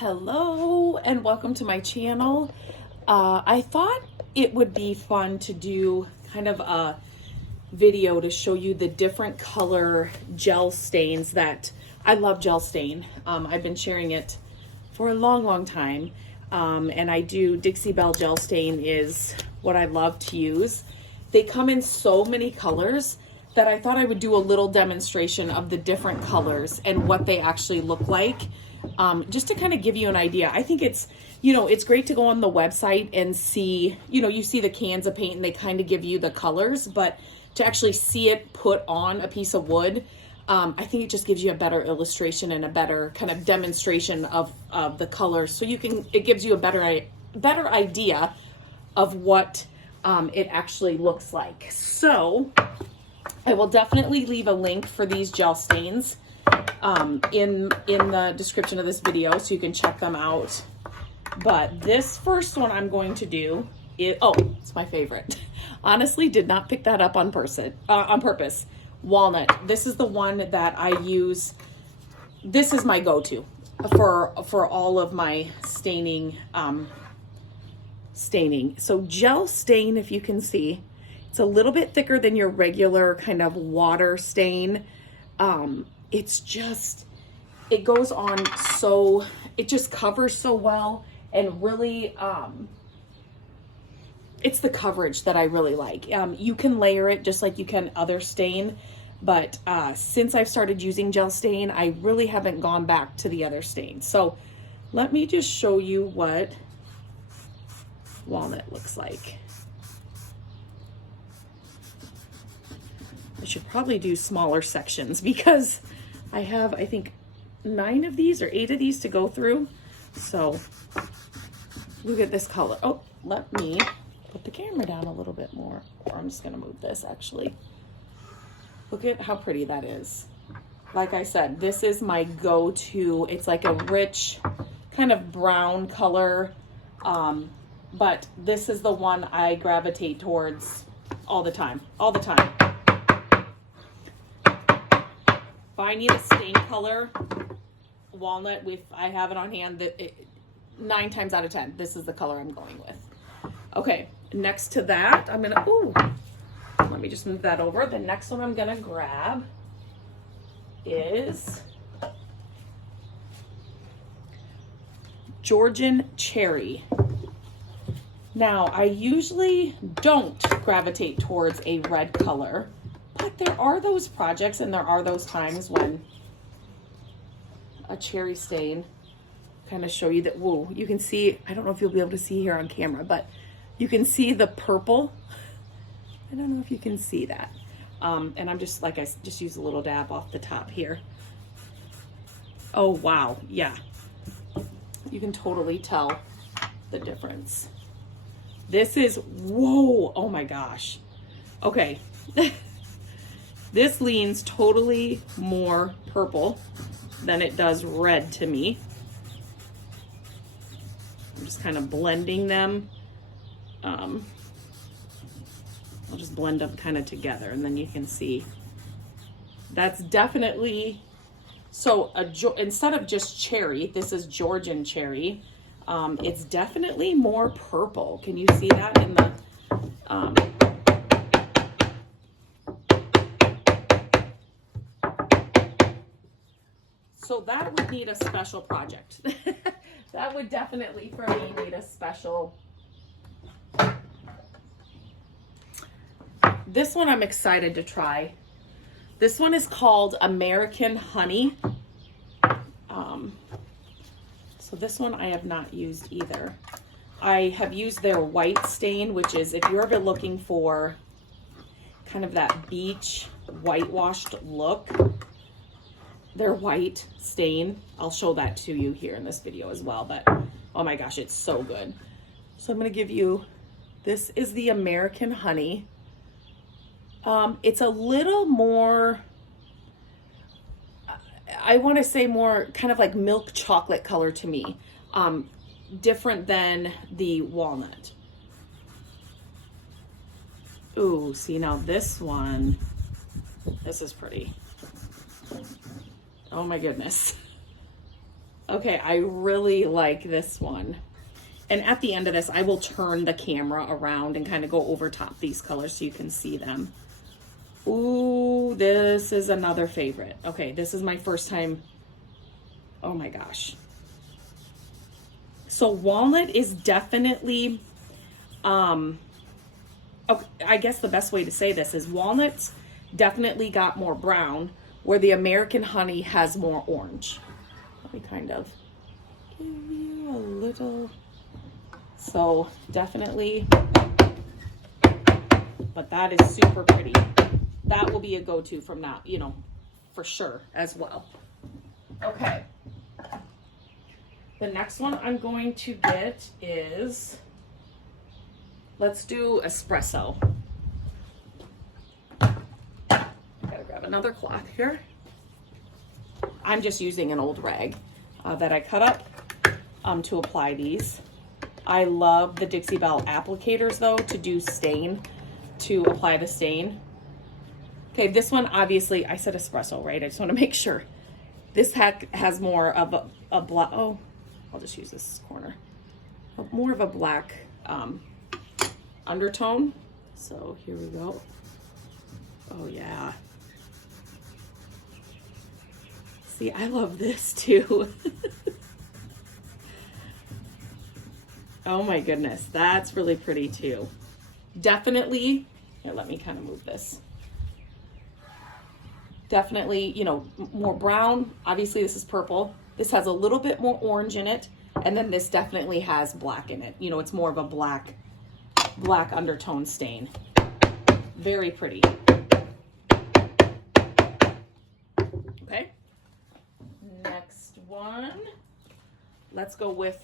Hello and welcome to my channel. I thought it would be fun to do kind of a video to show you the different color gel stains that I love. Gel stain. I've been sharing it for a long time, and I do Dixie Belle gel stain is what I love to use. They come in so many colors that I thought I would do a little demonstration of the different colors and what they actually look like. Just to kind of give you an idea. I think it's, it's great to go on the website and see, you see the cans of paint and they kind of give you the colors, but to actually see it put on a piece of wood, I think it just gives you a better illustration and a better kind of demonstration of the colors. So it gives you a better idea of what it actually looks like. So I will definitely leave a link for these gel stains in the description of this video so you can check them out. But this first one I'm going to do is, it's my favorite. Honestly, did not pick that up on purpose. Walnut. This is the one that I use. This is my go-to for all of my staining. So gel stain, if you can see, it's a little bit thicker than your regular kind of water stain. It's just, it goes on so, it just covers so well, and really, it's the coverage that I really like. You can layer it just like you can other stain, but since I've started using gel stain, I really haven't gone back to the other stain. So let me just show you what walnut looks like. I should probably do smaller sections because I have, I think, 9 of these or 8 of these to go through. So look at this color. Oh, let me put the camera down a little bit more, or I'm just gonna move this actually. Look at how pretty that is. Like I said, this is my go-to. It's like a rich kind of brown color, but this is the one I gravitate towards all the time. If I need a stain color, walnut, if I have it on hand, 9 times out of 10, this is the color I'm going with. Okay, next to that, I'm gonna, let me just move that over. The next one I'm gonna grab is Georgian Cherry. Now, I usually don't gravitate towards a red color, but there are those projects and there are those times when a cherry stain kind of show you that, whoa, you can see, I don't know if you'll be able to see here on camera, but you can see the purple. I don't know if you can see that. And I'm just, like I just use a little dab off the top here. Oh, wow. Yeah. You can totally tell the difference. This is, whoa, oh my gosh. Okay. This leans totally more purple than it does red to me. I'm just kind of blending them. I'll just blend them kind of together, and then you can see. That's definitely, so instead of just cherry, this is Georgian cherry. It's definitely more purple. Can you see that in the, so that would need a special project. That would definitely, for me, need a special. This one I'm excited to try. This one is called American Honey. So this one I have not used either. I have used their white stain, which is, if you're ever looking for kind of that beach whitewashed look, their white stain, I'll show that to you here in this video as well, but oh my gosh, it's so good. So I'm gonna give you, this is the American Honey. It's a little more, I want to say more kind of like milk chocolate color to me, different than the walnut. Ooh, see now this one, this is pretty. Oh my goodness. Okay, I really like this one. And at the end of this, I will turn the camera around and kind of go over top these colors so you can see them. Ooh, this is another favorite. Okay, this is my first time. Oh my gosh. So walnut is definitely, okay, I guess the best way to say this is walnuts definitely got more brown, where the American honey has more orange. Let me kind of give you a little, so definitely, but that is super pretty. That will be a go-to from now, you know, for sure as well. Okay. The next one I'm going to get is, let's do espresso. Gotta grab another cloth here. I'm just using an old rag that I cut up to apply these. I love the Dixie Belle applicators though to do stain, to apply the stain. Okay, this one obviously, I said espresso, right? I just want to make sure. This has more of a black, oh, I'll just use this corner. More of a black undertone. So here we go. Oh yeah. See, I love this too. Oh my goodness, that's really pretty too. Definitely, here, let me kind of move this. Definitely, you know, more brown. Obviously this is purple. This has a little bit more orange in it. And then this definitely has black in it. You know, it's more of a black undertone stain. Very pretty. Okay. Next one. Let's go with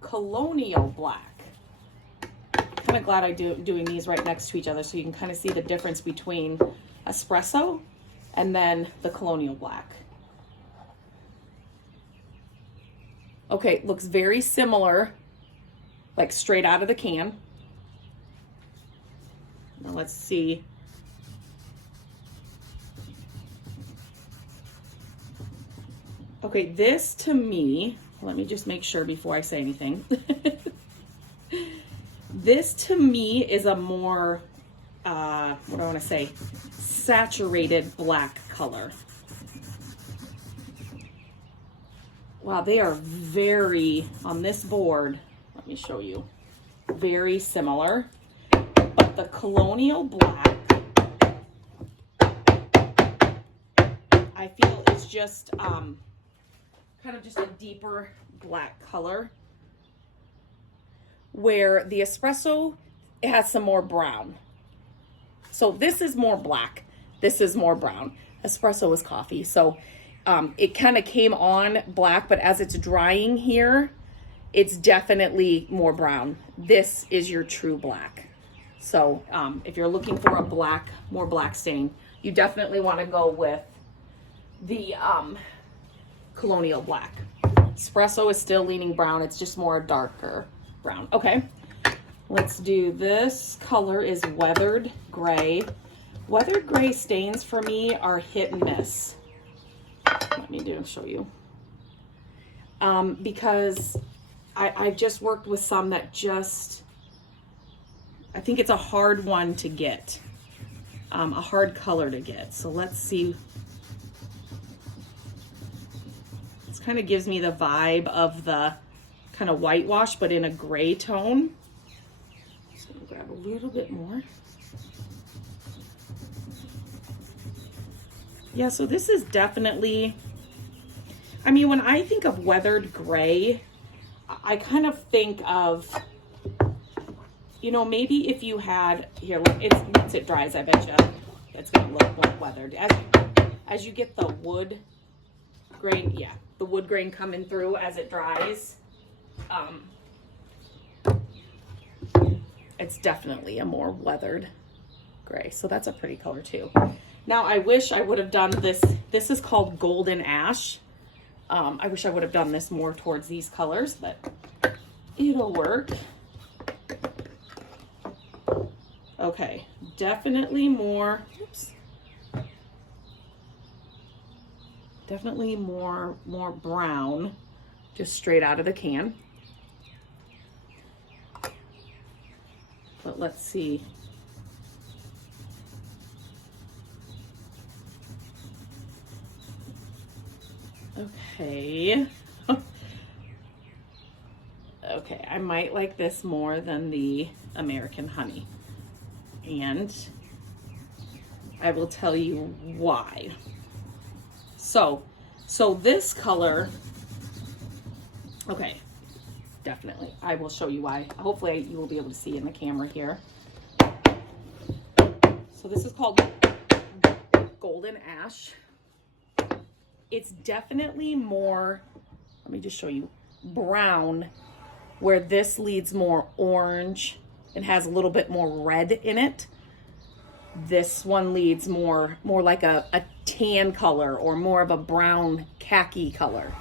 Colonial black. Kind of glad I'm doing these right next to each other so you can kind of see the difference between espresso and then the Colonial black. Okay, looks very similar, like straight out of the can. Now let's see. Okay, this to me, let me just make sure before I say anything. This to me is a more, what do I want to say, saturated black color. Wow, they are very, on this board, let me show you, very similar. But the Colonial black, I feel is just kind of just a deeper black color. Where the espresso, it has some more brown. So this is more black, this is more brown. Espresso is coffee, so it kind of came on black, but as it's drying here, it's definitely more brown. This is your true black. So if you're looking for a black, more black stain, you definitely want to go with the Colonial black. Espresso is still leaning brown, it's just more darker brown. Okay, let's do this. Color is weathered gray. Weathered gray stains for me are hit and miss. Let me show you. Because I've just worked with some that just, I think it's a hard one to get, a hard color to get. So let's see. This kind of gives me the vibe of the kind of whitewash, but in a gray tone. Just gonna grab a little bit more. Yeah, so this is definitely, I mean, when I think of weathered gray, I kind of think of, you know, maybe if you had, here, once it dries, I bet you it's gonna look more weathered. As you get the wood grain, yeah, the wood grain coming through as it dries, it's definitely a more weathered gray. So that's a pretty color too. Now I wish I would have done this. This is called Golden Ash. I wish I would have done this more towards these colors, but it'll work. Okay, definitely more, oops. Definitely more brown just straight out of the can. But let's see. Okay. Okay, I might like this more than the American honey. And I will tell you why. So this color, okay, definitely. I will show you why. Hopefully you will be able to see in the camera here. So this is called Golden Ash. It's definitely more, let me just show you, brown, where this leads more orange and has a little bit more red in it. This one leads more like a tan color or more of a brown khaki color,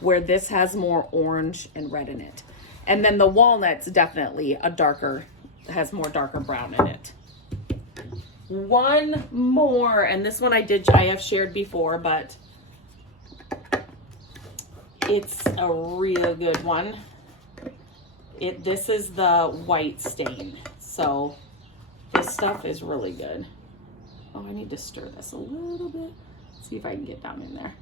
where this has more orange and red in it. And then the walnut's definitely a darker, has more darker brown in it. One more, and this one I have shared before, but it's a real good one. This is the white stain. So this stuff is really good. Oh, I need to stir this a little bit. See if I can get down in there.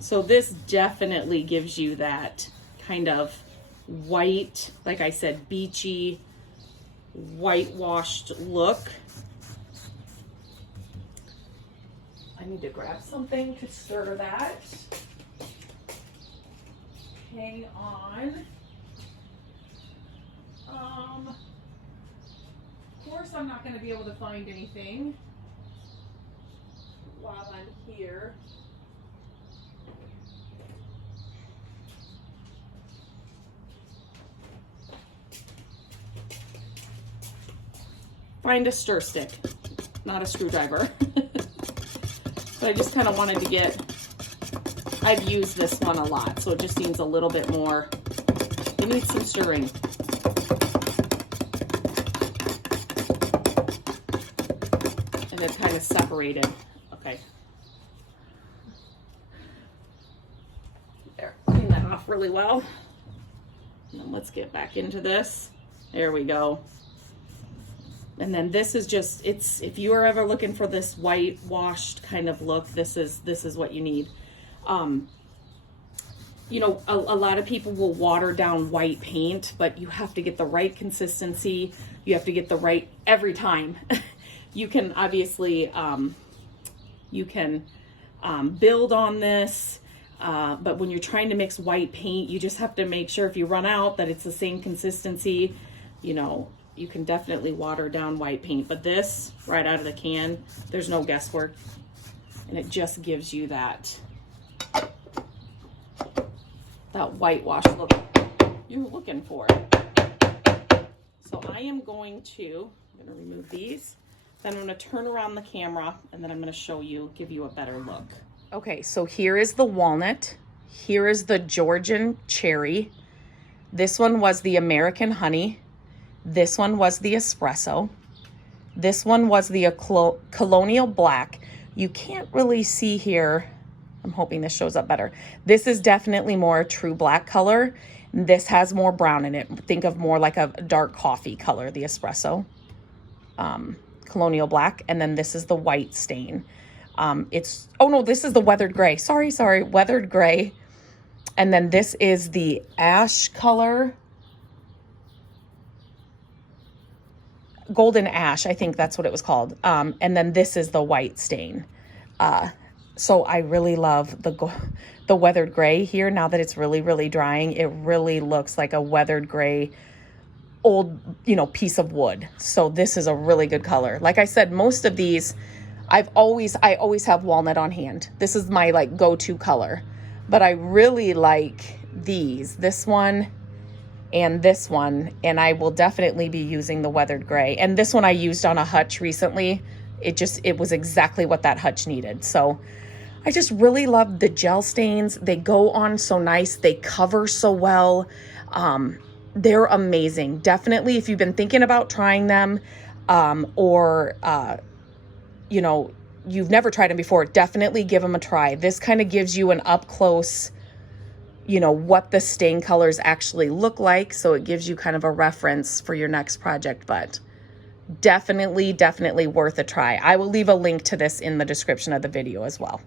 So this definitely gives you that kind of white, like I said, beachy, whitewashed look. I need to grab something to stir that. Hang on. Of course I'm not going to be able to find anything while I'm here. Find a stir stick, not a screwdriver. But I just kind of wanted to get, I've used this one a lot, so it just needs a little bit more, it needs some stirring. And it kind of separated. Okay. There, clean that off really well. And then let's get back into this. There we go. And then this is just, it's, if you are ever looking for this whitewashed kind of look, this is what you need. You know, a lot of people will water down white paint, but you have to get the right consistency. You have to get the right, every time. You can obviously, you can build on this, but when you're trying to mix white paint, you just have to make sure if you run out that it's the same consistency. You know, you can definitely water down white paint, but this right out of the can, there's no guesswork, and it just gives you that whitewash look you're looking for. So I am going to remove these, then I'm going to turn around the camera, and then I'm going to show you, give you a better look. Okay, so here is the walnut, here is the Georgian cherry, this one was the American honey, this one was the espresso. This one was the Colonial black. You can't really see here. I'm hoping this shows up better. This is definitely more true black color. This has more brown in it. Think of more like a dark coffee color, the espresso. Colonial black. And then this is the white stain. Oh no, this is the weathered gray. Sorry, weathered gray. And then this is the ash color. Golden ash, I think that's what it was called. And then this is the white stain. So I really love the weathered gray here. Now that it's really, really drying, it really looks like a weathered gray, old, piece of wood. So this is a really good color. Like I said, most of these, I always have walnut on hand. This is my go-to color, but I really like this one and this one, and I will definitely be using the weathered gray. And this one I used on a hutch recently. It was exactly what that hutch needed. So I just really love the gel stains. They go on so nice. They cover so well. They're amazing. Definitely, if you've been thinking about trying them, or you've never tried them before, definitely give them a try. This kind of gives you an up close, you know, what the stain colors actually look like. So it gives you kind of a reference for your next project, but definitely worth a try. I will leave a link to this in the description of the video as well.